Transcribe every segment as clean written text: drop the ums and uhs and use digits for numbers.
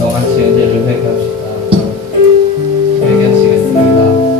다 같이 은혜를 회개합시다. 회개하시겠습니다.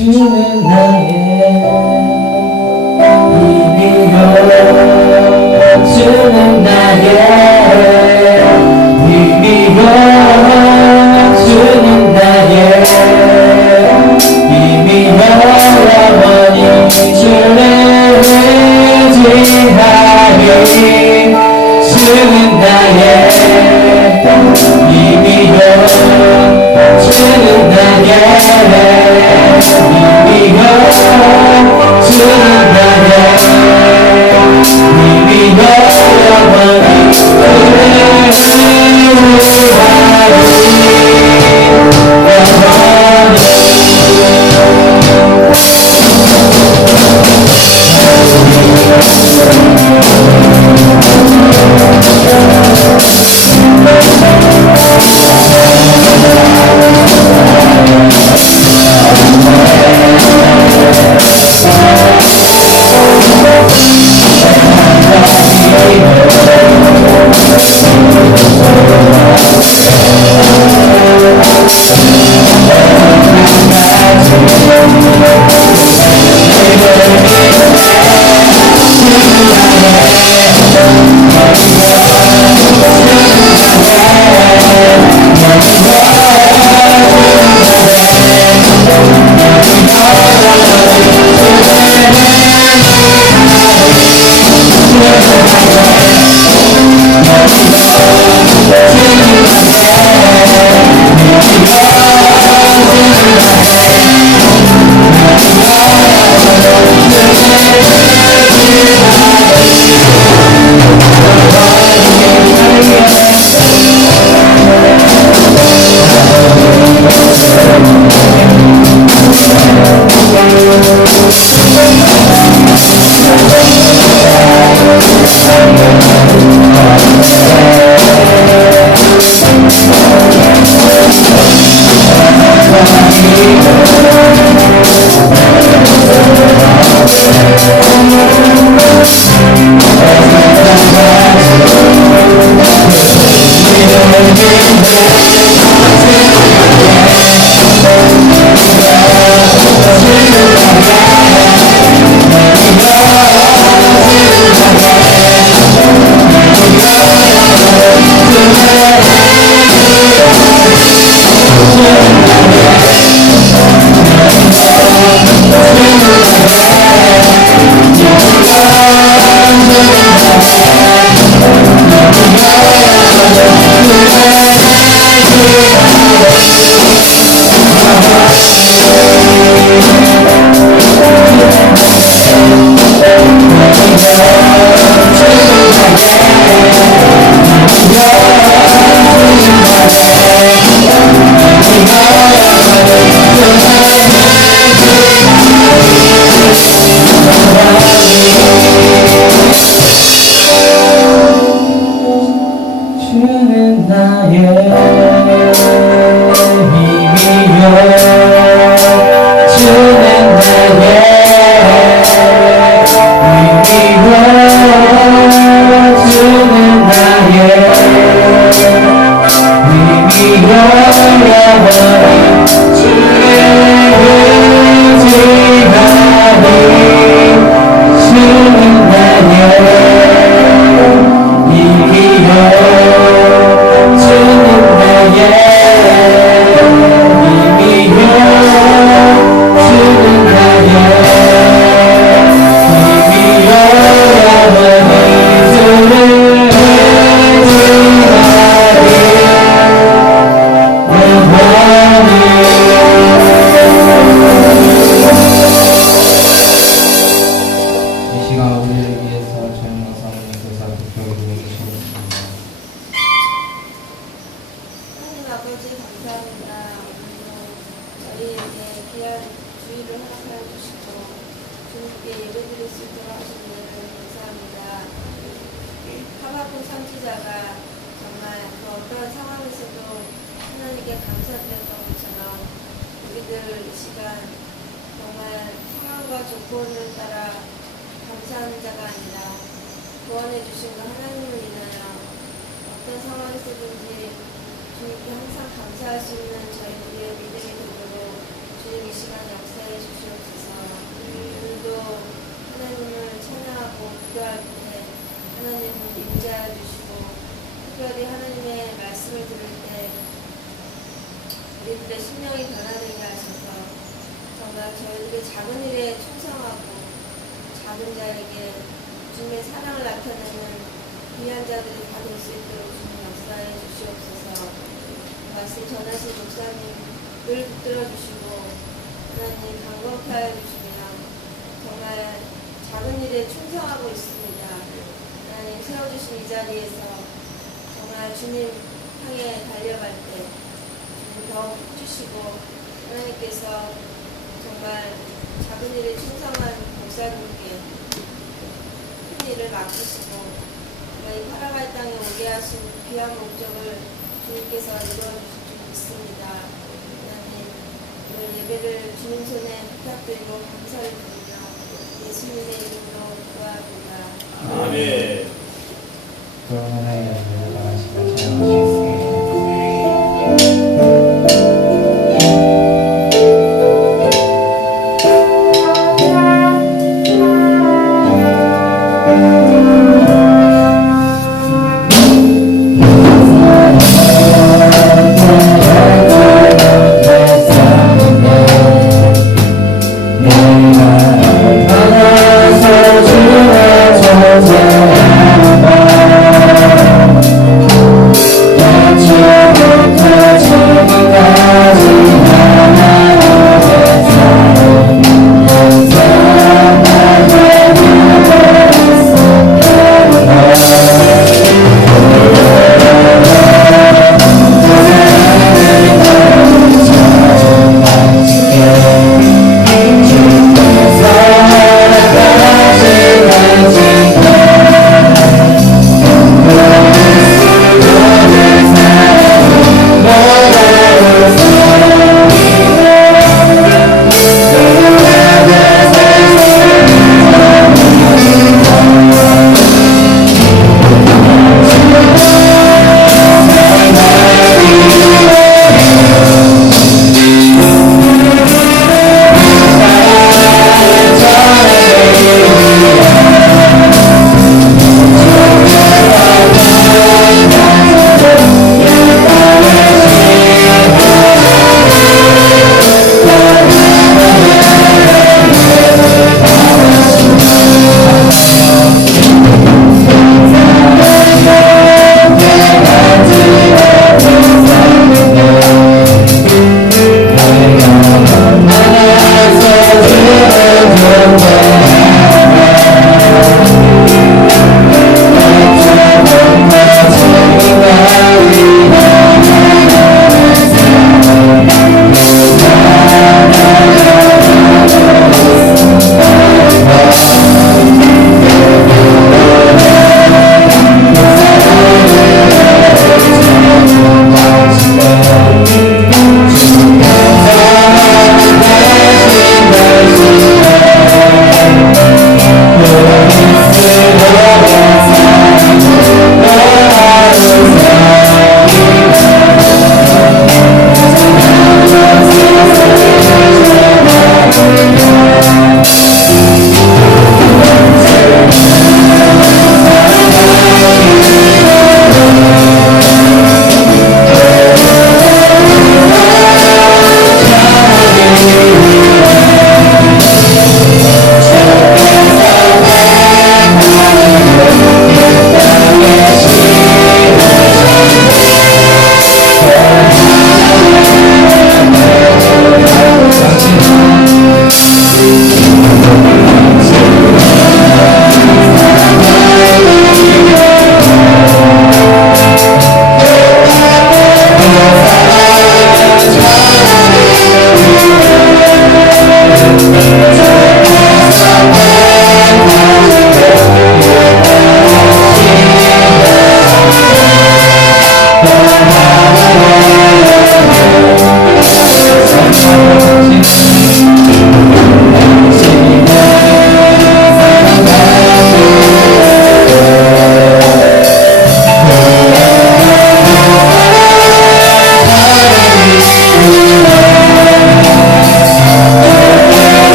주는 나의 힘이요 주는 나의 힘이요 주는 나의 힘이요 영원히 주를 의지하리 주는 나의 힘이요 주는 나의 우리가 우리를 위해서 저녁 성령께서 그렇게 계시옵습니다. 하나님 아버지 감사합니다. 오늘도 저희에게 귀한 주일을 허락하여 주시고 주님께 예배드릴 수 있도록 하신 은혜를 감사합니다. 하박국 선지자가 정말 그 어떤 상황에서도 하나님께 감사드렸던 것처럼 우리들 이 시간 정말 상황과 조건을 따라 감사하는 자가 아니라 구원해 주신 그 하나님을 인하여 어떤 상황에서든지 주님께 항상 감사할 수 있는 저희 우리의 믿음이 되도록 주님 이 시간 역사해 주시옵소서. 오늘도 하나님을 찬양하고 기도할 때 하나님을 임재하여 주시고 특별히 하나님의 말씀을 들을 때 우리들의 심령이 변화되게 하셔서 정말 저희들이 작은 일에 충성하고 작은 자에게 주님의 사랑을 나타내는 귀한 자들이 다 될 수 있도록 주님 역사해 주시옵소서. 말씀 전하신 목사님 늘 붙들어 주시고 하나님 강건케 하여 주시며 정말 작은 일에 충성하고 있습니다. 하나님 세워주신 이 자리에서 정말 주님 향해 달려갈 때 주님 더욱 해주시고 하나님께서 정말 작은 일에 충성한 목사님께 큰 일을 맡기시고 이 파라갈 땅에 오게 하신 귀한 목적을 주님께서 이루어주실 줄 믿습니다. 하나님 오늘 예배를 주님 손에 부탁드리고 감사를 드리며 예수님의 이름으로 기도합니다. 아멘. 또 하나의 연주를 다 같이 찬양하시겠습니다. 하나서 주의 존재함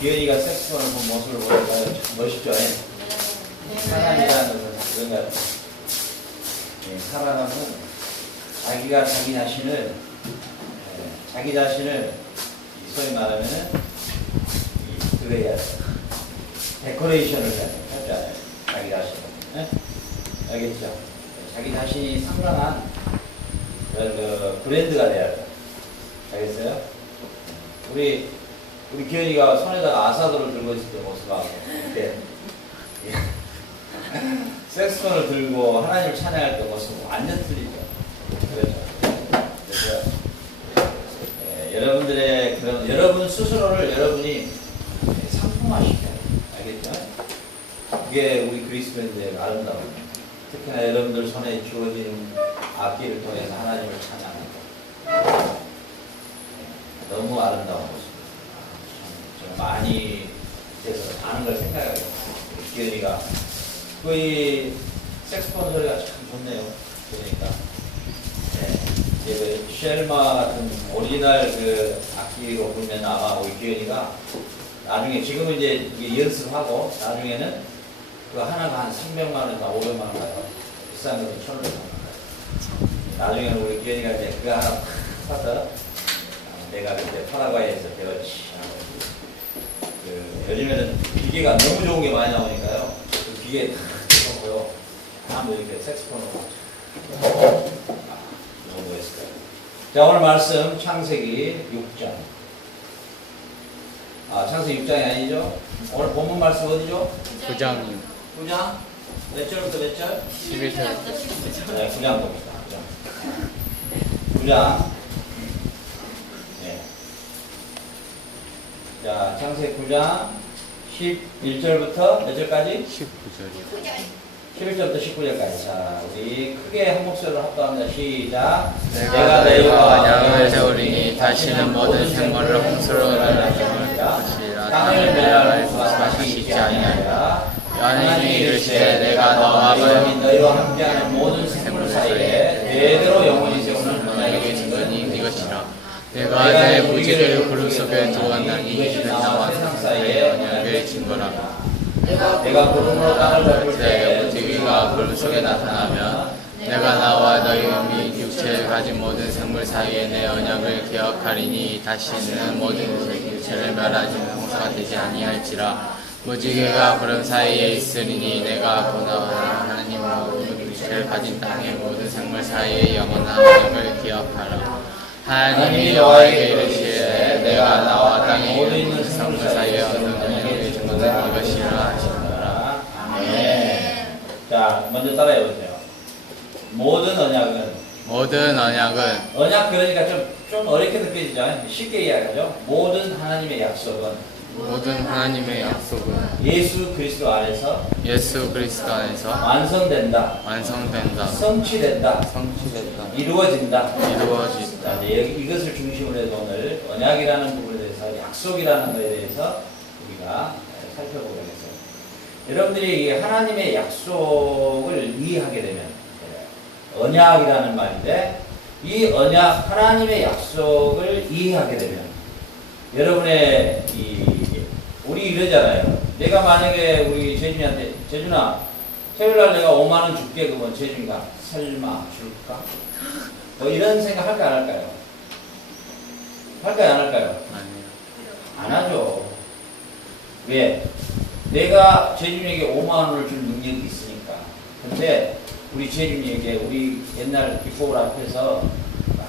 기현이가 섹스폰을 본 모습을 보니까 참 멋있죠? 사랑이라는 것은 그런 것 같아요. 사랑하면 자기가 자기 자신을 소위 말하면은 그거 해야 돼. 데코레이션을 해야 돼. 하지 않아요. 자기 자신을. 네? 알겠죠? 자기 자신이 상당한 그 브랜드가 돼야 돼. 알겠어요? 우리 기현이가 손에다가 아사도를 들고 있을 때 모습하고 이렇게 섹스폰을 들고 하나님을 찬양할 때 모습은 완전 틀리죠. 그렇죠? 그래서 여러분들의 그런 여러분 스스로를 여러분이 상품화시켜요. 알겠죠? 그게 우리 그리스도인들의 아름다움입니다. 특히나 여러분들 손에 주어진 악기를 통해서 하나님을 찬양하는 것. 너무 아름다운 모습입니다. 좀 많이 돼서 아는 걸 생각하게 됩니다. 기현이가 거의 색소폰 소리가 참 좋네요. 그러니까 이제 쉘마 같은 오리지널 그 악기로 부르면 아마 우리 기현이가 나중에 지금은 이제 이게 연습하고 나중에는 그 하나가 한 300만 원이나 500만 원 가요. 비싼 거는 1,500만 원 가요. 나중에는 우리 기현이가 이제 그거 하나 팍 사서 내가 그때 파라과이에서 배웠지. 요즘에는 기계가 너무 좋은 게 많이 나오니까요. 그 기계에 다 켜고요. 뭐 이렇게 색소폰으로 너무 했을까요? 자, 오늘 말씀 창세기 6장. 창세기 6장이 아니죠? 오늘 본문 말씀 어디죠? 9장이요. 9장? 몇 절부터 몇 절? 11절부터 11절. 네, 9장 봅시다. 9장. 네. 자, 창세기 9장 11절부터 몇 절까지? 19절이요. 11절부터 19절까지. 자, 우리 크게 한 목소리로 합동합니다. 시작. 내가 너희와 언약을 세우리니 다시는 모든 생물을 홍수로 날려주리라. 땅을 멸하여 다시 있지 아니하리라. 하나님이 이르시되 내가 너와 너희와 함께하는 모든 생물 사이에 대대로 영원히 세우는 언약이 증거니 이것이라. 내가 내 무지개를 구름 속에 두었나니 나와 세상 사이에 언약의 증거라. 내가 구름으로 땅을 덮을 때 무지개가 구름 속에 나타나면 내가 나와 너희 및 육체를 가진 모든 생물 사이에 내 언약을 기억하리니 다시는 모든 육체를 멸하지는 홍수가 되지 아니할지라. 무지개가 구름 사이에 있으리니 내가 보나마 하나님으로 육체를 가진 땅의 모든 생물 사이에 영원한 언약을 기억하라. 하나님이 여호와에게 이르시되 내가 나와 땅에 모든 생물 사이에 언약을 증거는 이것이라 하시더라. 아멘. 자, 먼저 따라해보세요. 모든 언약은 언약 그러니까 좀 어렵게 느껴지죠. 쉽게 이야기하죠. 모든 하나님의 약속은 예수 그리스도 안에서 완성된다. 성취된다. 이루어진다. 자, 이것을 중심으로 해서 오늘 언약이라는 부분에 대해서 약속이라는 것에 대해서 우리가 살펴보겠습니다. 여러분들이 이 하나님의 약속을 이해하게 되면 언약이라는 말인데 이 언약 하나님의 약속을 이해하게 되면 여러분의 우리 이러잖아요. 내가 만약에 우리 재준이한테 재준아 토요일날 내가 5만 원 줄게 그러면 재준이가 설마 줄까? 뭐 이런 생각 할까요 안 할까요? 할까요 안 할까요? 안 하죠. 왜? 내가 재준이에게 5만 원을 줄 능력이 있으니까. 근데 우리 재준이에게 우리 옛날 기포울 앞에서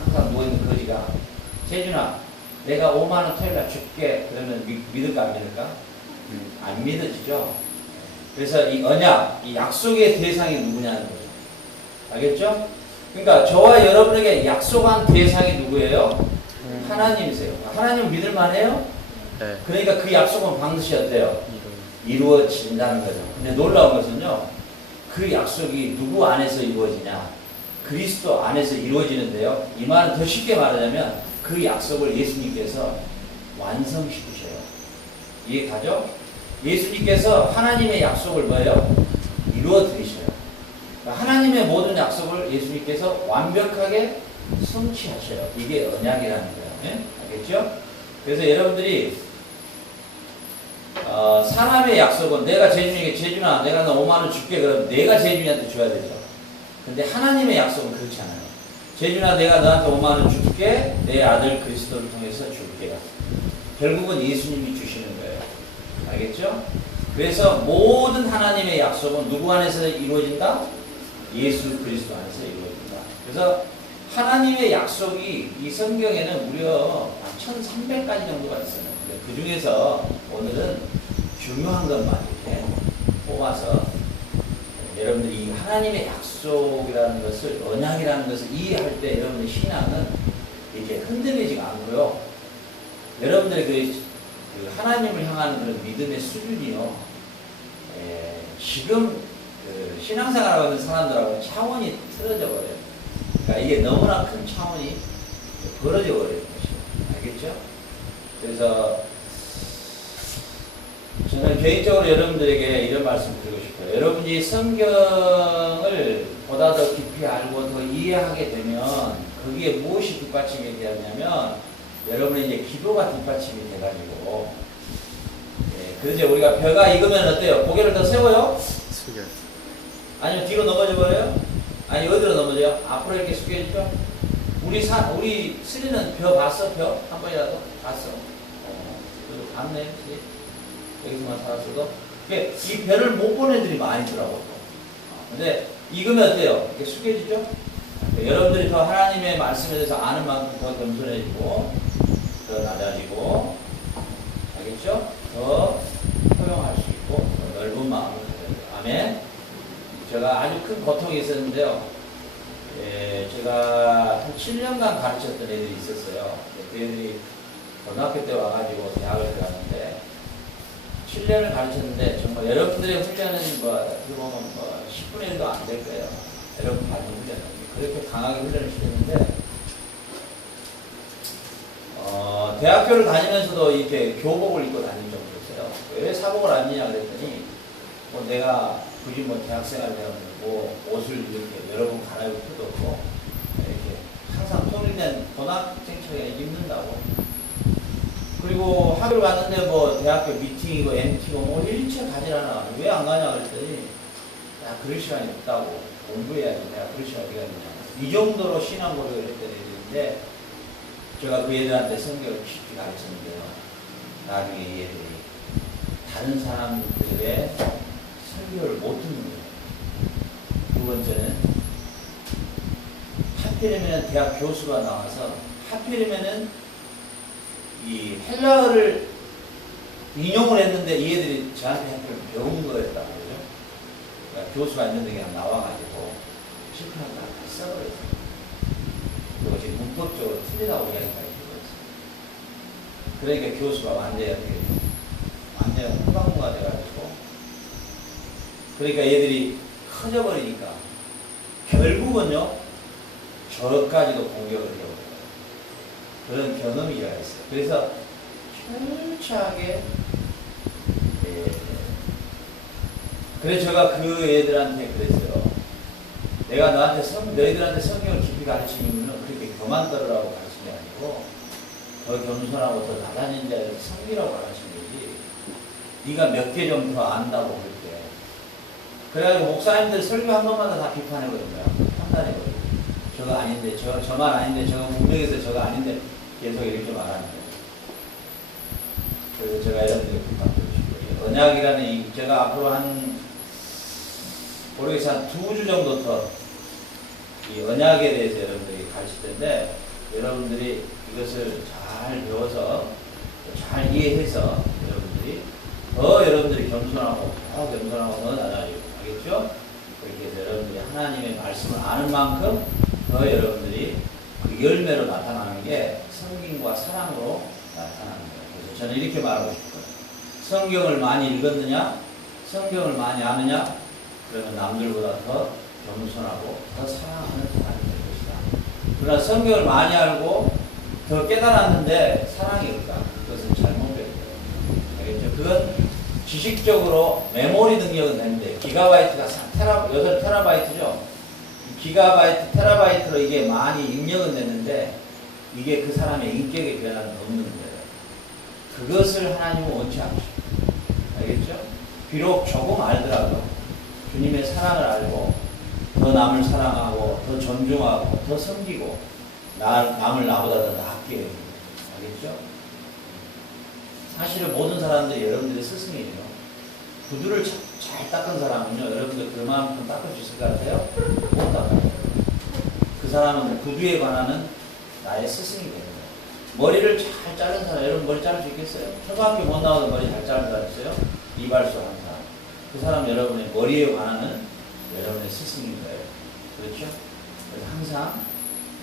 항상 누워있는 거지가 재준아 내가 5만 원 토요일날 줄게 그러면 믿을까 안 믿을까? 안 믿어지죠. 그래서 이 언약, 이 약속의 대상이 누구냐는 거죠. 알겠죠? 그러니까 저와 여러분에게 약속한 대상이 누구예요? 하나님이세요. 하나님 믿을 만해요? 네. 그러니까 그 약속은 반드시 어때요? 이루어진다는 거죠. 근데 놀라운 것은요, 그 약속이 누구 안에서 이루어지냐? 그리스도 안에서 이루어지는데요. 이 말은 더 쉽게 말하자면 그 약속을 예수님께서 완성시키셔요. 이해가죠? 예수님께서 하나님의 약속을 뭐예요? 이루어드리셔요. 그러니까 하나님의 모든 약속을 예수님께서 완벽하게 성취하셔요. 이게 언약이라는 거예요. 네? 알겠죠? 그래서 여러분들이 사람의 약속은 내가 재준에게 재준아 내가 너 5만 원 줄게 그러면 내가 재준이한테 줘야 되죠. 근데 하나님의 약속은 그렇지 않아요. 재준아 내가 너한테 5만 원 줄게 내 아들 그리스도를 통해서 줄게. 결국은 예수님이 주시는 거예요. 알겠죠? 그래서 모든 하나님의 약속은 누구 안에서 이루어진다? 예수 그리스도 안에서 이루어진다. 그래서 하나님의 약속이 이 성경에는 무려 1300가지 정도가 있어요. 그 중에서 오늘은 중요한 것만 이렇게 뽑아서 여러분들이 이 하나님의 약속이라는 것을, 언약이라는 것을 이해할 때 여러분의 신앙은 이렇게 흔들리지가 않고요. 여러분들의 그 하나님을 향하는 그런 믿음의 수준이요. 지금 그 신앙생활하고 있는 사람들하고 차원이 틀어져 버려요. 그러니까 이게 너무나 큰 차원이 벌어져 버리는 것이에요. 알겠죠? 그래서 저는 개인적으로 여러분들에게 이런 말씀 드리고 싶어요. 여러분이 성경을 보다 더 깊이 알고 더 이해하게 되면 거기에 무엇이 뒷받침이 되었냐면 여러분의 이제 기도가 뒷받침이 돼가지고 그래서 우리가 벼가 익으면 어때요? 고개를 더 세워요? 숙여. 아니면 뒤로 넘어져 버려요? 아니 어디로 넘어져요? 앞으로 이렇게 숙여지죠? 우리 스리는 벼 봤어? 벼? 한 번이라도? 봤어? 그래도 봤네. 여기서만 살았어도. 이 벼를 못 본 애들이 많이 있더라고요. 근데 익으면 어때요? 이렇게 숙여지죠? 여러분들이 더 하나님의 말씀에 대해서 아는 만큼 더 겸손해지고 더 낮아지고 알겠죠? 더 포용할 수 있고 더 넓은 마음을 가져야 돼요. 아멘. 제가 아주 큰 고통이 있었는데요. 제가 한 7년간 가르쳤던 애들이 있었어요. 그 애들이 고등학교 때 와가지고 대학을 들어갔는데 7년을 가르쳤는데 정말 여러분들의 훈련은 어떻게 보면 10분의 1도 안 될 거예요. 여러분 받은 훈련은 그렇게 강하게 훈련을 시켰는데 대학교를 다니면서도 이렇게 교복을 입고 다닌 정도였어요. 왜 사복을 안 입냐 그랬더니 내가 굳이 대학생활 해가지고 옷을 이렇게 여러 번 갈아입을 필요도 없고 이렇게 항상 통일된 고등학생처럼 입는다고. 그리고 학교를 갔는데 대학교 미팅이고 MT고 일체 가지라나 왜 안 가냐 그랬더니 야 그럴 시간이 없다고 공부해야지 내가 그럴 시간이 어디가 있냐 이 정도로 신앙 고백을 했던 애들인데 제가 그 애들한테 성경을 깊이 가르쳤는데요. 나중에 이 애들이 다른 사람들의 설교를 못 듣는 거예요. 두 번째는 하필이면 대학 교수가 나와서 하필이면은 이 헬라어를 인용을 했는데 이 애들이 저한테 하필 배운 거였다는 거죠. 그러니까 교수가 있는데 그냥 나와가지고 실패한 거 다 써버렸어요. 그리고 지금 문법적으로 틀리다고 이야기까지 해버렸어요. 그러니까 교수가 완전히 후방무가 돼가지고 그러니까 얘들이 커져버리니까 결국은요 저까지도 공격을 해요. 그런 경험이 일어났어요. 그래서 철저하게 그래서 제가 그 애들한테 그랬어요. 내가 너희들한테 성경을 깊이 가르치는 이유는 그렇게 교만 떨으라고 가르친 게 아니고 더 겸손하고 더 나다닌 자를 섬기라고 가르친 거지 네가 몇 개 좀 더 안다고 그랬대. 그래가지고 목사님들 설교 한 번마다 다 비판해버린 거야. 판단해버린 거야. 저거 아닌데 저만 아닌데 저거 분명해서 저거 아닌데 계속 이렇게 말하는 거예요. 그래서 제가 여러분들께 부탁드리고 싶어요. 언약이라는 제가 앞으로 모르겠어요. 한 2주 정도 더 이 언약에 대해서 여러분들이 가르칠 텐데 여러분들이 이것을 잘 배워서 잘 이해해서 여러분들이 겸손하고 더 나아지고 알겠죠? 그렇게 해서 여러분들이 하나님의 말씀을 아는 만큼 더 여러분들이 그 열매로 나타나는 게 성김과 사랑으로 나타나는 거예요. 그래서 저는 이렇게 말하고 싶어요. 성경을 많이 읽었느냐? 성경을 많이 아느냐? 그러면 남들보다 더 겸손하고 더 사랑하는 사람이 될 것이다. 그러나 성경을 많이 알고 더 깨달았는데 사랑이 없다. 그것은 잘못 배운 거예요. 알겠죠? 그건 지식적으로 메모리 능력은 되는데 기가바이트가 6테라바이트죠. 기가바이트, 테라바이트로 이게 많이 입력은 됐는데 이게 그 사람의 인격의 변화는 없는 거예요. 그것을 하나님은 원치 않으십니다. 알겠죠? 비록 조금 알더라도 주님의 사랑을 알고 더 남을 사랑하고 더 존중하고 더 섬기고 남을 나보다 더 낫게 해요. 알겠죠? 사실은 모든 사람들이 여러분들의 스승이에요. 구두를 잘 닦은 사람은요, 여러분들 그만큼 닦을 수 있을 것 같아요? 못 닦아요. 그 사람은 구두에 관한 나의 스승이 되는 거예요. 머리를 잘 자른 사람, 여러분 머리 자를 수 있겠어요? 초등학교 못 나와도 머리 잘 자른 사람 있어요? 이발소 하는 사람. 그 사람 여러분의 머리에 관한 여러분의 스승인 거예요. 그렇죠? 그래서 항상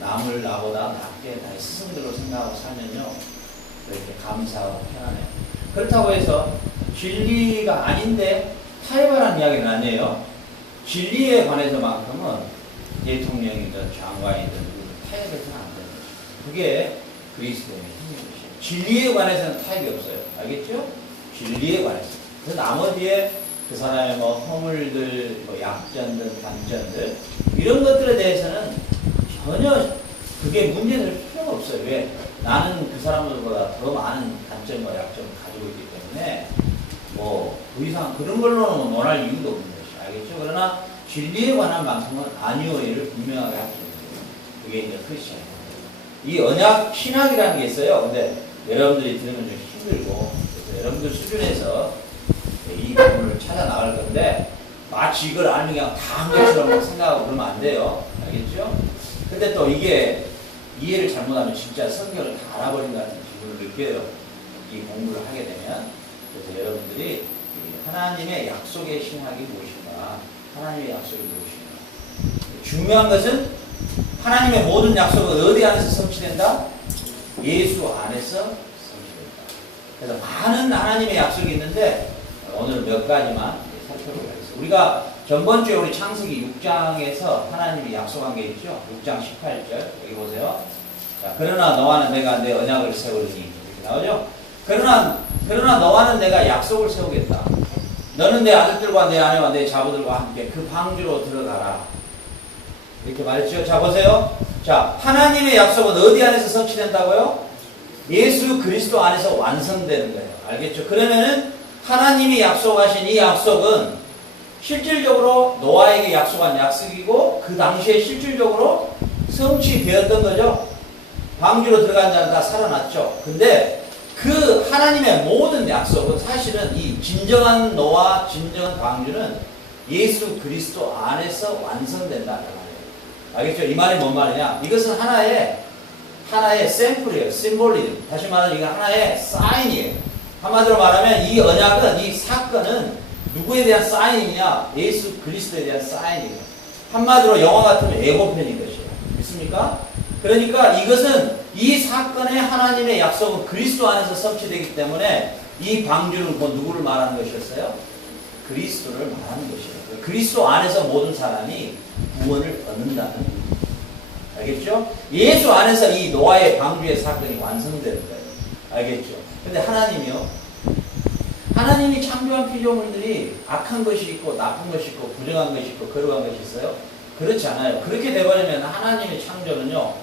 남을 나보다 낫게 나의 스승들로 생각하고 살면요, 이렇게 감사하고 편안해요. 그렇다고 해서 진리가 아닌데 타협하라는 이야기는 아니에요. 진리에 관해서만큼은 대통령이든 장관이든 타협해서는 안 되는 것이죠. 그게 그리스도의 힘인 것이에요. 진리에 관해서는 타협이 없어요. 알겠죠? 진리에 관해서. 그 나머지에 그 사람의 뭐 허물들, 뭐 약점들, 단점들 이런 것들에 대해서는 전혀 그게 문제될 필요가 없어요. 왜? 나는 그 사람들보다 더 많은 단점과 약점을 가지고 있기 때문에 뭐 더 이상 그런 걸로는 원할 이유도 없는 것이죠. 알겠죠? 그러나 진리에 관한 방송은 아니오이를 분명하게 하셔야 돼요. 그게 이제 크리스천이에요. 이 언약 신학이라는 게 있어요. 근데 여러분들이 들으면 좀 힘들고 그래서 여러분들 수준에서 이 부분을 찾아 나갈 건데 마치 이걸 알면 그냥 다 한 것처럼 생각하고 그러면 안 돼요. 알겠죠? 근데 또 이게 이해를 잘못하면 진짜 성경을 다 알아버린 것 같은 기분을 느껴요. 이 공부를 하게 되면. 그래서 여러분들이 하나님의 약속의 신학이 무엇인가? 하나님의 약속이 무엇인가? 중요한 것은 하나님의 모든 약속은 어디 안에서 성취된다? 예수 안에서 성취된다. 그래서 많은 하나님의 약속이 있는데 오늘 몇 가지만 살펴보도록 하겠습니다. 우리가 전번주에 우리 창세기 6장에서 하나님이 약속한 게 있죠. 6장 18절 여기 보세요. 자, 그러나 너와는 내가 내 언약을 세우리니 이렇게 나오죠. 그러나 너와는 내가 약속을 세우겠다. 너는 내 아들들과 내 아내와 내 자부들과 함께 그 방주로 들어가라. 이렇게 말했죠. 자 보세요. 자, 하나님의 약속은 어디 안에서 성취된다고요? 예수 그리스도 안에서 완성되는 거예요. 알겠죠? 그러면은 하나님이 약속하신 이 약속은 실질적으로 노아에게 약속한 약속이고 그 당시에 실질적으로 성취되었던 거죠. 방주로 들어간 자는 다 살아났죠. 근데 그 하나님의 모든 약속은 사실은 이 진정한 노아, 진정한 방주는 예수 그리스도 안에서 완성된다는 말이에요. 알겠죠? 이 말이 뭔 말이냐? 이것은 하나의 샘플이에요. 심볼리즘. 다시 말하면 이거 하나의 사인이에요. 한마디로 말하면 이 언약은, 이 사건은 누구에 대한 사인이냐? 예수 그리스도에 대한 사인이에요. 한마디로 영화 같으면 예고편인 것이에요. 믿습니까? 그러니까 이것은 이 사건의 하나님의 약속은 그리스도 안에서 성취되기 때문에 이 방주는 곧 누구를 말하는 것이었어요? 그리스도를 말하는 것이에요. 그리스도 안에서 모든 사람이 구원을 얻는다는 거예요. 알겠죠? 예수 안에서 이 노아의 방주의 사건이 완성되는 거예요. 알겠죠? 근데 하나님이요? 하나님이 창조한 피조물들이 악한 것이 있고 나쁜 것이 있고 부정한 것이 있고 거룩한 것이 있어요? 그렇지 않아요. 그렇게 되버리면 하나님의 창조는요,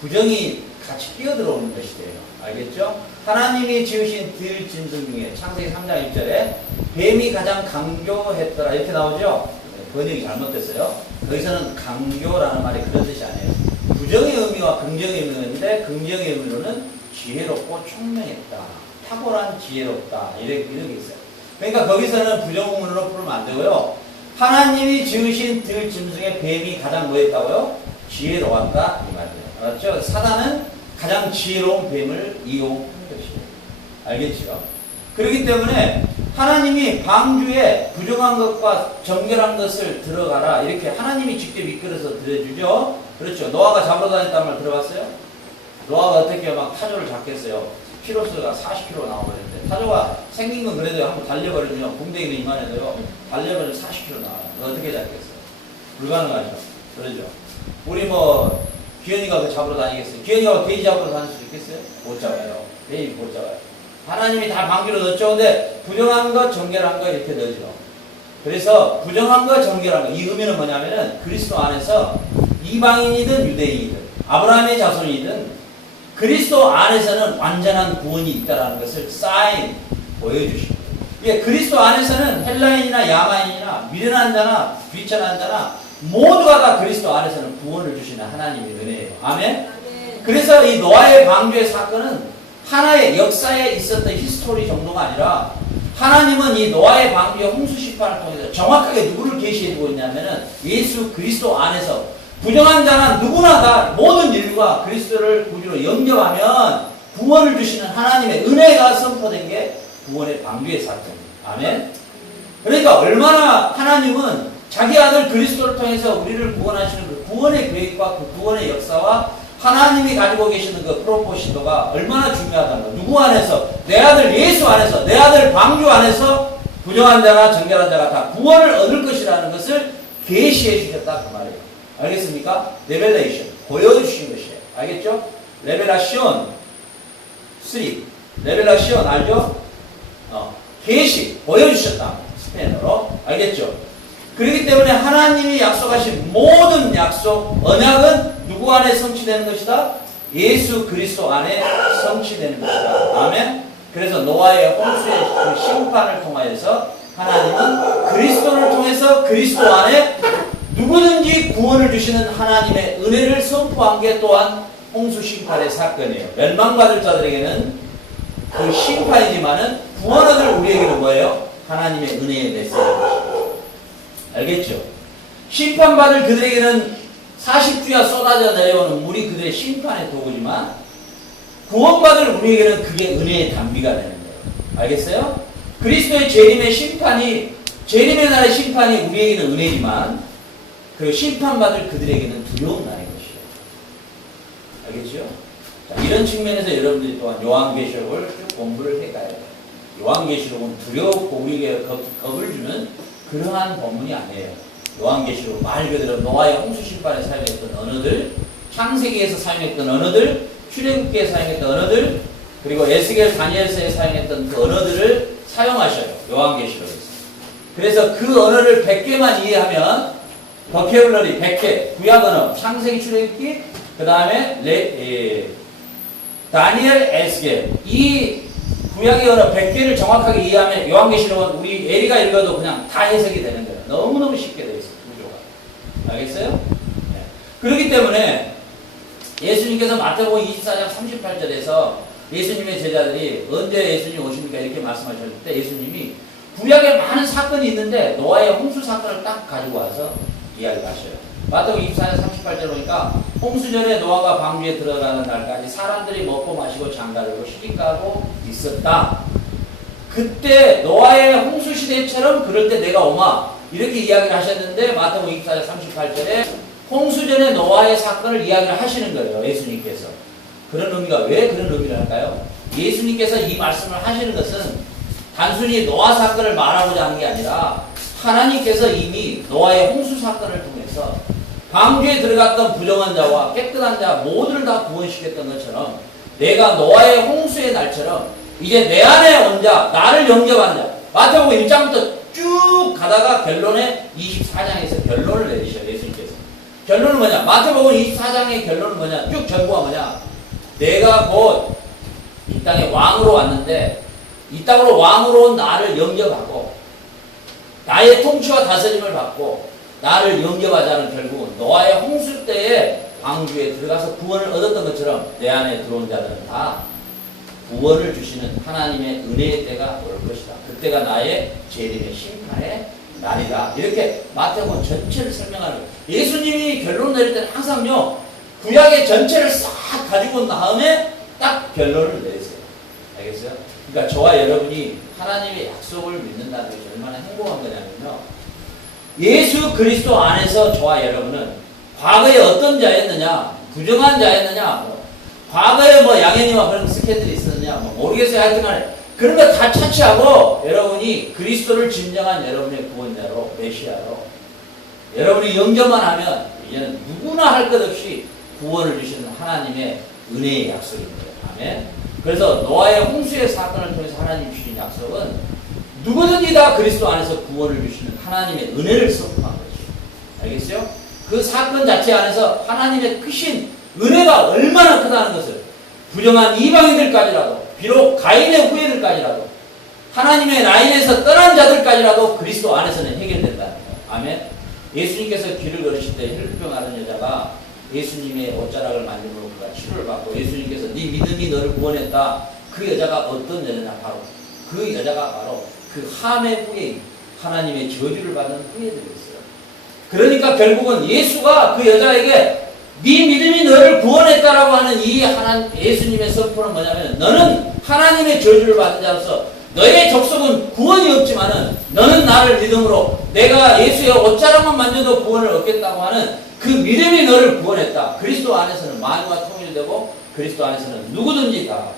부정이 같이 끼어들어오는 것이 돼요. 알겠죠? 하나님이 지으신 들 짐승 중에 창세기 3장 1절에 뱀이 가장 강교했더라 이렇게 나오죠? 번역이 잘못됐어요. 거기서는 강교라는 말이 그런 뜻이 아니에요. 부정의 의미와 긍정의 의미가 있는데 긍정의 의미로는 지혜롭고 총명했다. 탁월한 지혜롭다. 이렇게 있어요. 그러니까 거기서는 부정문으로 풀면 안 되고요. 하나님이 지으신 들 짐승의 뱀이 가장 뭐 했다고요? 지혜로웠다. 이 말이에요. 알았죠? 사단은 가장 지혜로운 뱀을 이용한 것이에요. 알겠죠? 그렇기 때문에 하나님이 방주에 부정한 것과 정결한 것을 들어가라. 이렇게 하나님이 직접 이끌어서 들여주죠. 그렇죠. 노아가 잡으러 다녔다는 말 들어봤어요? 노아가 어떻게 막 타조를 잡겠어요? 키로수가 40km 나와버리는데 타조가 생긴 건 그래도 한번 달려버리면 궁뎅이는 이만해도요. 달려버리면 40km 나와요. 너 어떻게 잡겠어요? 불가능하죠. 그러죠. 우리 뭐 기현이가 그 잡으러 다니겠어요? 기현이가 돼지 잡으러 다닐 수 있겠어요? 못 잡아요. 돼지 못 잡아요. 하나님이 다 방주로 넣었죠. 근데 부정한 것, 정결한 것 이렇게 넣어죠. 그래서 부정한 것, 정결한 것. 이 의미는 뭐냐면은 그리스도 안에서 이방인이든 유대인이든 아브라함의 자손이든 그리스도 안에서는 완전한 구원이 있다는 것을 사인 보여주시는 거예요. 예, 그리스도 안에서는 헬라인이나 야마인이나 미련한 자나 귀천한 자나 모두가 다 그리스도 안에서는 구원을 주시는 하나님의 은혜예요. 아멘? 그래서 이 노아의 방주의 사건은 하나의 역사에 있었던 히스토리 정도가 아니라 하나님은 이 노아의 방주의 홍수 심판을 통해서 정확하게 누구를 계시해주고 있냐면은 예수 그리스도 안에서 부정한 자나 누구나 다 모든 인류가 그리스도를 구주로 영접하면 구원을 주시는 하나님의 은혜가 선포된 게 구원의 방주의 사건입니다. 아멘? 그러니까 얼마나 하나님은 자기 아들 그리스도를 통해서 우리를 구원하시는 그 구원의 계획과 그 구원의 역사와 하나님이 가지고 계시는 그 프로포시도가 얼마나 중요하다는 거. 누구 안에서? 내 아들 예수 안에서, 내 아들 방주 안에서 부정한 자나 정결한 자가 다 구원을 얻을 것이라는 것을 계시해 주셨다 그 말이에요. 알겠습니까? 레벨레이션, 보여주신 것이에요. 알겠죠? 레벨라시온 3, 레벨라시온 알죠? 계시, 보여주셨다. 스페인어로. 알겠죠? 그렇기 때문에 하나님이 약속하신 모든 약속, 언약은 누구 안에 성취되는 것이다? 예수 그리스도 안에 성취되는 것이다. 아멘? 그래서 노아의 홍수의 그 심판을 통하여서 하나님은 그리스도를 통해서 그리스도 안에 누구든지 구원을 주시는 하나님의 은혜를 선포한 게 또한 홍수 심판의 사건이에요. 멸망받을 자들에게는 그 심판이지만은 구원 얻을 우리에게는 뭐예요? 하나님의 은혜의 메시지입니다. 알겠죠? 심판받을 그들에게는 40주야 쏟아져 내려오는 물이 그들의 심판의 도구지만 구원받을 우리에게는 그게 은혜의 단비가 되는 거예요. 알겠어요? 그리스도의 재림의 심판이, 재림의 날의 심판이 우리에게는 은혜지만 그 심판받을 그들에게는 두려운 날인 것이에요. 알겠죠? 자, 이런 측면에서 여러분들이 또한 요한계시록을 쭉 공부를 해가야 돼요. 요한계시록은 두렵고 우리에게 겁을 주는 그러한 본문이 아니에요. 요한계시록 말 그대로 노아의 홍수 심판에 사용했던 언어들, 창세기에서 사용했던 언어들, 출애굽기에 사용했던 언어들, 그리고 에스겔 다니엘서에 사용했던 그 언어들을 사용하셔요. 요한계시록에서. 그래서 그 언어를 100개만 이해하면 버케블러리 100개, 구약 언어, 창세기, 출애굽기, 그 다음에 다니엘, 에스겔, 이 구약의 언어 100개를 정확하게 이해하면 요한계시록은 우리 에리가 읽어도 그냥 다 해석이 되는 거예요. 너무너무 쉽게 되어 있어요. 구조가. 알겠어요? 네. 그렇기 때문에 예수님께서 마태복음 24장 38절에서 예수님의 제자들이 언제 예수님 오십니까? 이렇게 말씀하셨을 때 예수님이 구약에 많은 사건이 있는데 노아의 홍수 사건을 딱 가지고 와서 이야기하셔요. 마태복음 24장 38절 보니까 홍수 전에 노아가 방주에 들어가는 날까지 사람들이 먹고 마시고 장가들고 시집가고 있었다. 그때 노아의 홍수 시대처럼 그럴 때 내가 오마 이렇게 이야기를 하셨는데 마태복음 24장 38절에 홍수 전에 노아의 사건을 이야기를 하시는 거예요. 예수님께서. 그런 의미가 왜 그런 의미를 할까요? 예수님께서 이 말씀을 하시는 것은 단순히 노아 사건을 말하고자 하는 게 아니라 하나님께서 이미 노아의 홍수 사건을 통해서 방주에 들어갔던 부정한 자와 깨끗한 자 모두를 다 구원시켰던 것처럼 내가 노아의 홍수의 날처럼 이제 내 안에 온 자, 나를 영접한 자, 마태복음 1장부터 쭉 가다가 결론에 24장에서 결론을 내리셔요. 예수님께서. 결론은 뭐냐? 마태복음 24장의 결론은 뭐냐? 쭉 전부가 뭐냐? 내가 곧 이 땅에 왕으로 왔는데 이 땅으로 왕으로 온 나를 영접하고 나의 통치와 다스림을 받고 나를 영접하자는 결국은 노아의 홍수 때에 방주에 들어가서 구원을 얻었던 것처럼 내 안에 들어온 자들은 다 구원을 주시는 하나님의 은혜의 때가 올 것이다. 그때가 나의 재림의 심판의 날이다. 이렇게 마태복음 전체를 설명하는 거예요. 예수님이 결론 내릴 때는 항상요 구약의 전체를 싹 가지고 온 다음에 딱 결론을 내리세요. 알겠어요? 그러니까 저와 여러분이 하나님의 약속을 믿는다는 것이 얼마나 행복한 거냐면요. 예수 그리스도 안에서 저와 여러분은 과거에 어떤 자였느냐, 부정한 자였느냐, 과거에 뭐 양현이와 그런 스캔들이 있었느냐, 모르겠어요. 하여튼 간에 그런 거 다 차치하고 여러분이 그리스도를 진정한 여러분의 구원자로, 메시아로 여러분이 영접만 하면 이제는 누구나 할 것 없이 구원을 주시는 하나님의 은혜의 약속입니다. 아멘. 그래서 노아의 홍수의 사건을 통해서 하나님 주신 약속은 누구든지 다 그리스도 안에서 구원을 주시는 하나님의 은혜를 선포한 것이죠. 알겠어요? 그 사건 자체 안에서 하나님의 크신 은혜가 얼마나 크다는 것을 부정한 이방인들까지라도 비록 가인의 후예들까지라도 하나님의 라인에서 떠난 자들까지라도 그리스도 안에서는 해결된다는 거예요. 아멘. 예수님께서 길을 걸으실 때 혈루병 앓은 여자가 예수님의 옷자락을 만짐으로 그가 치료를 받고 예수님께서 네 믿음이 너를 구원했다. 그 여자가 어떤 여자냐? 바로 그 여자가 바로 그 함의 후에 하나님의 저주를 받은 후예들이 있어요. 그러니까 결국은 예수가 그 여자에게 네 믿음이 너를 구원했다라고 하는 이 예수님의 선포는 뭐냐면 너는 하나님의 저주를 받은 자로서 너의 족속은 구원이 없지만은 너는 나를 믿음으로 내가 예수의 옷자락만 만져도 구원을 얻겠다고 하는 그 믿음이 너를 구원했다. 그리스도 안에서는 만유가 통일되고 그리스도 안에서는 누구든지 다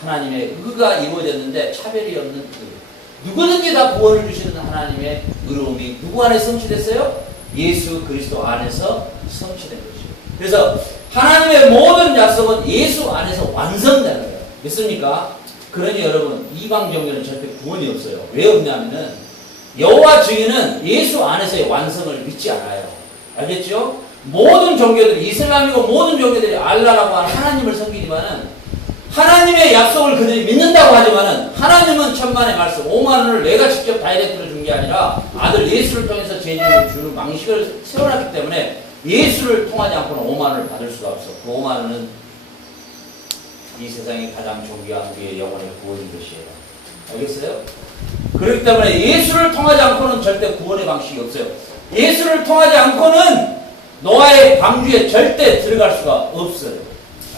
하나님의 의가 이루어졌는데 차별이 없는 그 누구든지 다 구원을 주시는 하나님의 의로움이 누구 안에 성취됐어요? 예수 그리스도 안에서 성취된 것이죠. 그래서 하나님의 모든 약속은 예수 안에서 완성되는 거예요. 믿습니까? 그러니 여러분 이방 종교는 절대 구원이 없어요. 왜 없냐면은 여호와 증인은 예수 안에서의 완성을 믿지 않아요. 알겠죠? 모든 종교들이 이슬람이고 모든 종교들이 알라라고 하는 하나님을 섬기지만은 하나님의 약속을 그들이 믿는다고 하지만은 하나님은 천만의 말씀 5만 원을 내가 직접 다이렉트로 준 게 아니라 아들 예수를 통해서 제주를 주는 방식을 세워놨기 때문에 예수를 통하지 않고는 5만 원을 받을 수가 없어. 그 5만 원은 이 세상에 가장 존귀한 우리의 영혼의 구원인 것이에요. 알겠어요? 그렇기 때문에 예수를 통하지 않고는 절대 구원의 방식이 없어요. 예수를 통하지 않고는 노아의 방주에 절대 들어갈 수가 없어요.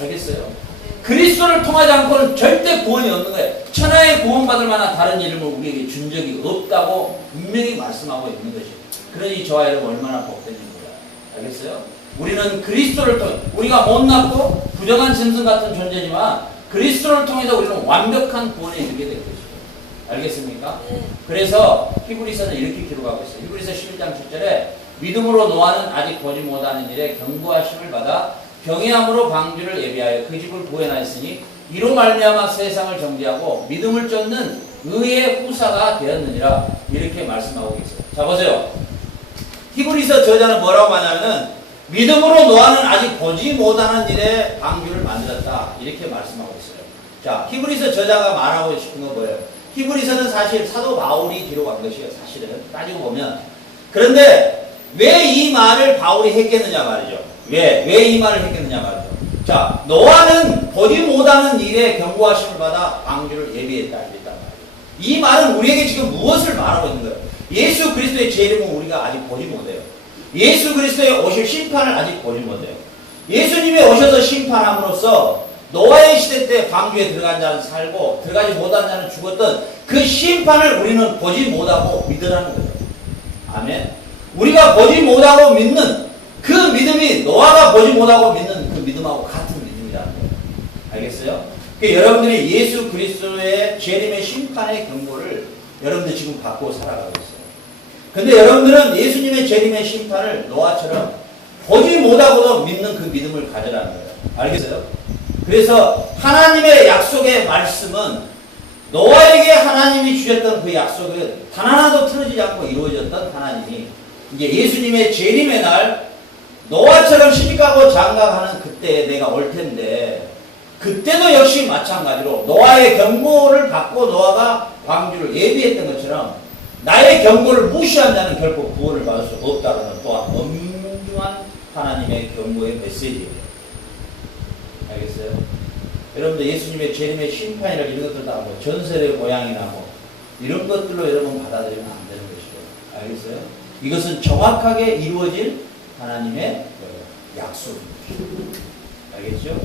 알겠어요? 그리스도를 통하지 않고는 절대 구원이 없는 거예요. 천하에 구원받을 만한 다른 이름을 우리에게 준 적이 없다고 분명히 말씀하고 있는 것이에요. 그러니 저와 여러분 얼마나 복된 일입니다. 알겠어요? 우리는 그리스도를 통해 우리가 못났고 부정한 짐승 같은 존재지만 그리스도를 통해서 우리는 완벽한 구원에 이르게 될 것이에요. 알겠습니까? 그래서 히브리서는 이렇게 기록하고 있어요. 히브리서 11장 7절에 믿음으로 노아는 아직 보지 못하는 일에 경고하심을 받아 경외함으로 방주를 예비하여 그 집을 구해놨으니 이로 말미암아 세상을 정죄하고 믿음을 쫓는 의의 후사가 되었느니라. 이렇게 말씀하고 계세요. 자 보세요. 히브리서 저자는 뭐라고 하냐면은 믿음으로 노아는 아직 보지 못하는 일에 방주를 만들었다. 이렇게 말씀하고 있어요. 자 히브리서 저자가 말하고 싶은 건 뭐예요? 히브리서는 사실 사도 바울이 기록한 것이에요. 사실은 따지고 보면. 그런데 왜 이 말을 바울이 했겠느냐 말이죠. 왜 이 말을 했겠느냐 말이죠. 자, 노아는 보지 못하는 일에 경고하심을 받아 방주를 예비했다. 이랬단 말이에요. 이 말은 우리에게 지금 무엇을 말하고 있는 거예요? 예수 그리스도의 재림은 우리가 아직 보지 못해요. 예수 그리스도의 오실 심판을 아직 보지 못해요. 예수님이 오셔서 심판함으로써 노아의 시대 때 방주에 들어간 자는 살고 들어가지 못한 자는 죽었던 그 심판을 우리는 보지 못하고 믿으라는 거죠. 아멘. 우리가 보지 못하고 믿는 그 믿음이 노아가 보지 못하고 믿는 그 믿음하고 같은 믿음이라는 거예요. 알겠어요? 그러니까 여러분들이 예수 그리스도의 재림의 심판의 경고를 여러분들 지금 받고 살아가고 있어요. 근데 여러분들은 예수님의 재림의 심판을 노아처럼 보지 못하고도 믿는 그 믿음을 가져라는 거예요. 알겠어요? 그래서 하나님의 약속의 말씀은 노아에게 하나님이 주셨던 그 약속은 단 하나도 틀어지지 않고 이루어졌던 하나님이 이제 예수님의 재림의 날 노아처럼 시집가고 장가가는 그때에 내가 올 텐데 그때도 역시 마찬가지로 노아의 경고를 받고 노아가 방주를 예비했던 것처럼 나의 경고를 무시한 자는 결코 구원을 받을 수 없다는 또한 엄중한 하나님의 경고의 메시지예요. 알겠어요? 여러분들 예수님의 재림의 심판이라 이런 것들 다 뭐 전설의 고향이나 뭐 이런 것들로 여러분 받아들이면 안 되는 것이죠. 알겠어요? 이것은 정확하게 이루어질 하나님의 약속입니다. 알겠죠?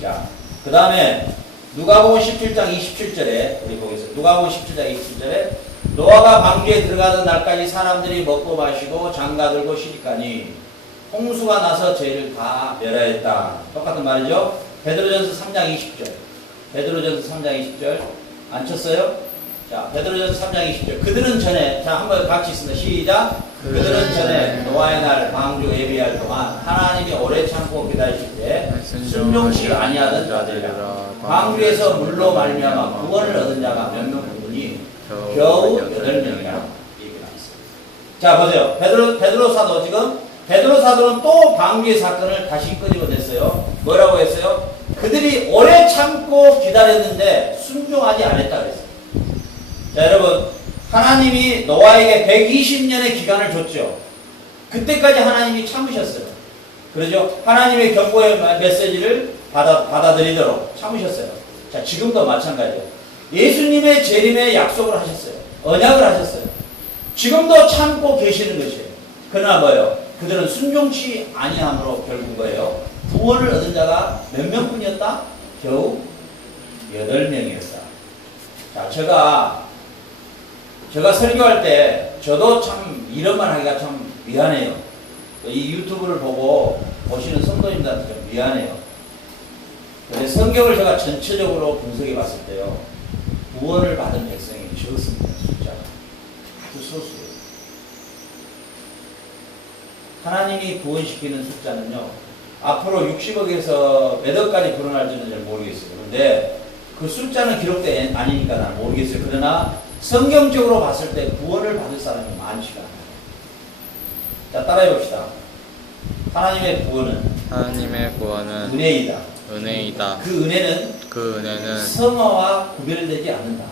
자, 그 다음에 누가복음 17장 27절에 우리 보겠습니다. 누가복음 17장 27절에 노아가 방주에 들어가던 날까지 사람들이 먹고 마시고 장가들고 시집가니 홍수가 나서 죄를 다 멸하였다. 똑같은 말이죠. 베드로전서 3장 20절. 베드로전서 3장 20절. 안 쳤어요? 자, 베드로전서 3장 20절. 그들은 전에, 자, 한번 같이 있습니다. 시작. 그들은 전에 노아의 날 방주 예비할 동안 하나님이 오래 참고 기다리실 때 순종치 아니하던 자들이라. 방주에서 물로 말미암아 구원을 얻은 자가 몇 명 되더니 겨우 8명이라. 이렇게 나있어요. 자, 보세요. 베드로 사도 지금 베드로 사도는 또 방주의 사건을 다시 끄집어냈어요. 뭐라고 했어요? 그들이 오래 참고 기다렸는데 순종하지 않았다 그랬어요. 하나님이 노아에게 120년의 기간을 줬죠. 그때까지 하나님이 참으셨어요. 그러죠? 하나님의 경고의 메시지를 받아들이도록 참으셨어요. 자, 지금도 마찬가지예요. 예수님의 재림의 약속을 하셨어요. 언약을 하셨어요. 지금도 참고 계시는 것이에요. 그러나 뭐예요? 그들은 순종치 아니함으로 결국 거예요. 구원을 얻은 자가 몇 명뿐이었다? 겨우 8명이었다. 자, 제가 설교할 때 저도 참 이런 말 하기가 참 미안해요. 이 유튜브를 보고 보시는 성도님들한테 좀 미안해요. 근데 성경을 제가 전체적으로 분석해 봤을 때요, 구원을 받은 백성이 적습니다. 숫자가 아주 소수예요. 하나님이 구원시키는 숫자는요, 앞으로 60억에서 몇 억까지 불어날지는 잘 모르겠어요. 그런데 그 숫자는 기록돼 아니니까 난 모르겠어요. 그러나 성경적으로 봤을 때 구원을 받을 사람이 많지가 않아요. 자, 따라해 봅시다. 하나님의 구원은 은혜이다. 그 은혜는 성화와 구별되지 않는다.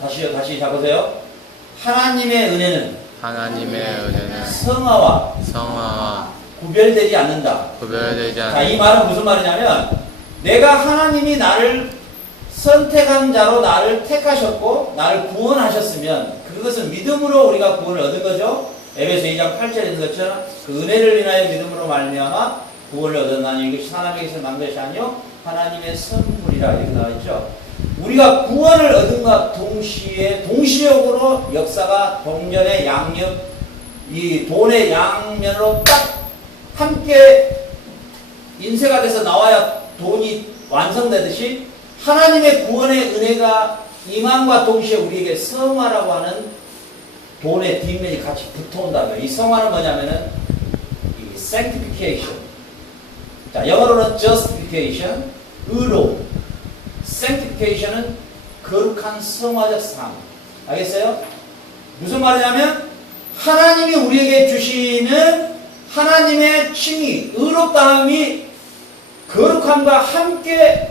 다시 잡으세요. 하나님의 은혜는 성화와 구별되지 않는다. 자, 이 말은 무슨 말이냐면, 내가 하나님이 나를 선택한 자로 나를 택하셨고 나를 구원하셨으면 그것은 믿음으로 우리가 구원을 얻은 거죠. 에베소 2장 8절에 있는 것처럼 그 은혜를 인하여 믿음으로 말미암아 구원을 얻었나니 이것이 사람에게서 난 것이 아니요 하나님의 선물이라 이렇게 나와 있죠. 우리가 구원을 얻은과 동시역으로 역사가 동전의 양옆, 이 돈의 양면으로 딱 함께 인쇄가 돼서 나와야 돈이 완성되듯이 하나님의 구원의 은혜가 임함과 동시에 우리에게 성화라고 하는 돈의 뒷면이 같이 붙어온다면, 이 성화는 뭐냐면은 이 sanctification. 자, 영어로는 justification, 의로. sanctification은 거룩한 성화적 삶. 알겠어요? 무슨 말이냐면 하나님이 우리에게 주시는 하나님의 칭의, 의롭다함이 거룩함과 함께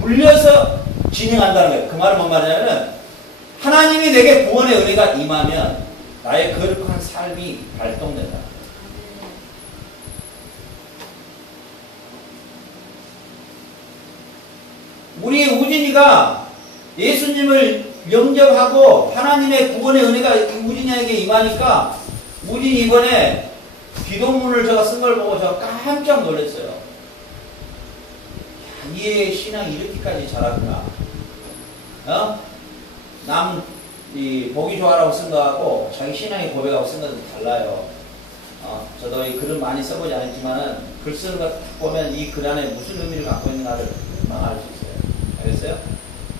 물려서 진행한다는 거예요. 그 말은 뭔 말이냐면 하나님이 내게 구원의 은혜가 임하면 나의 거룩한 삶이 발동된다. 우리 우진이가 예수님을 영접하고 하나님의 구원의 은혜가 우진이에게 임하니까 우진이 이번에 기도문을 제가 쓴 걸 보고 제가 깜짝 놀랐어요. 얘의 신앙이 이렇게까지 잘하구나. 보기 좋아라고 쓴 거하고 자기 신앙의 고백하고 쓴 것도 달라요. 저도 이 글을 많이 써보지 않았지만은 글 쓰는 거 보면 이 글 안에 무슨 의미를 갖고 있는가를 금방 알 수 있어요. 알겠어요?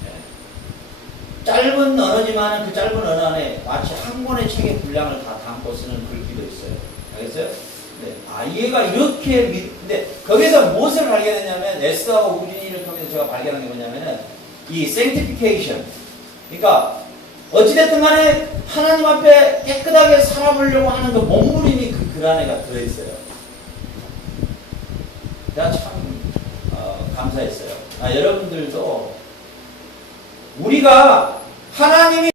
네. 짧은 언어지만은 그 짧은 언어 안에 마치 한 권의 책의 분량을 다 담고 쓰는 글귀도 있어요. 알겠어요? 네. 얘가 이렇게 근데 거기서 무엇을 발견했냐면 에스더하고 우진이를 통해서 제가 발견한 게 뭐냐면은 이 sanctification. 그러니까 어찌됐든 간에 하나님 앞에 깨끗하게 살아보려고 하는 그 몸부림이 그 글 안에가 들어있어요. 제가 참 감사했어요. 여러분들도 우리가 하나님이